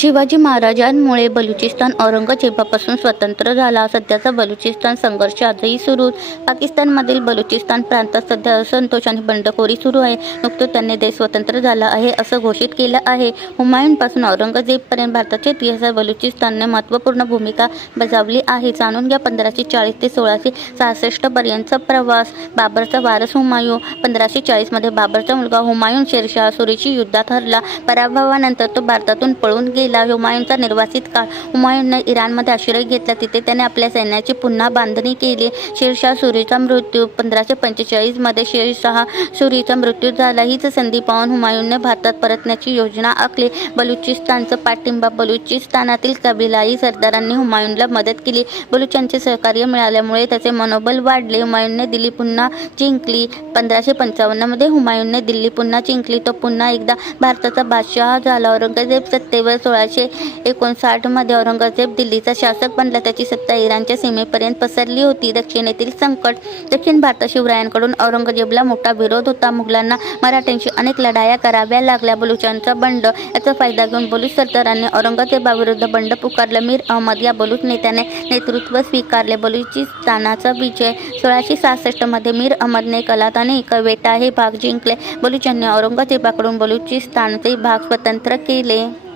शिवाजी महाराजांमुळे बलुचिस्तान औरंगजेबापासून स्वतंत्र झाला. सध्याचा बलुचिस्तान संघर्ष आजही सुरू. पाकिस्तानमधील बलुचिस्तान प्रांतात सध्या असंतोष आणि बंडखोरी सुरू आहे. नुकतंच त्यांनी देश स्वतंत्र झाला आहे असं घोषित केलं आहे. हुमायूनपासून औरंगजेबपर्यंत भारताच्या इतिहासात बलुचिस्तानने महत्त्वपूर्ण भूमिका बजावली आहे. जाणून घ्या 1540 ते 1666 पर्यंतचा प्रवास. बाबरचा वारस हुमायून. 1540 मध्ये बाबरचा मुलगा हुमायून शेरशाह सुरीची युद्धात हरला. पराभवानंतर तो भारतातून पळून गेला. हुमायूनचा निर्वासित काळ. हुमायूनने इराणमध्ये आश्रय घेतला. तिथे त्याने आपल्या सैन्याची पुन्हा बांधणी केली. शेरशाह सुरीचा मृत्यू. 1545 मध्ये शेरशाह सुरीचा मृत्यू झाला. हीच संधी पाहून हुमायूनने भारतात परतण्याची योजना आखली. बलुचिस्तानचा पाठिंबा. बलुचिस्तानातील कबिलाई सरदारांनी हुमायूनला मदत केली. बलुचांचे सहकार्य मिळाल्यामुळे त्याचे मनोबल वाढले. हुमायूनने दिल्ली पुन्हा जिंकली. 1555 मध्ये हुमायूनने दिल्ली पुन्हा जिंकली. तो पुन्हा एकदा भारताचा बादशाह झाला. औरंगजेब सत्तेवर. 1659 मध्ये औरंगजेब दिल्लीचा शासक बनला. त्याची सत्ता इराणच्या सीमेपर्यंत पसरली होती. दक्षिणेतील संकट. दक्षिण भारतात शिवरायांकडून औरंगजेबला मोठा विरोध होता. मुघलांना मराठ्यांशी अनेक लढाया कराव्या लागल्या. बलुचांचा बंड. याचा फायदा घेऊन बलुच सरदारांनी औरंगजेबाविरुद्ध बंड पुकारला. मीर अहमद या बलुच नेत्याने नेतृत्व स्वीकारले. बलुचिस्तानाचा विजय. 1666 मध्ये मीर अहमदने कलात आणि कवेटा हे भाग जिंकले. बलुचांनी औरंगजेबाकडून बलुचिस्तानचे भाग स्वतंत्र केले.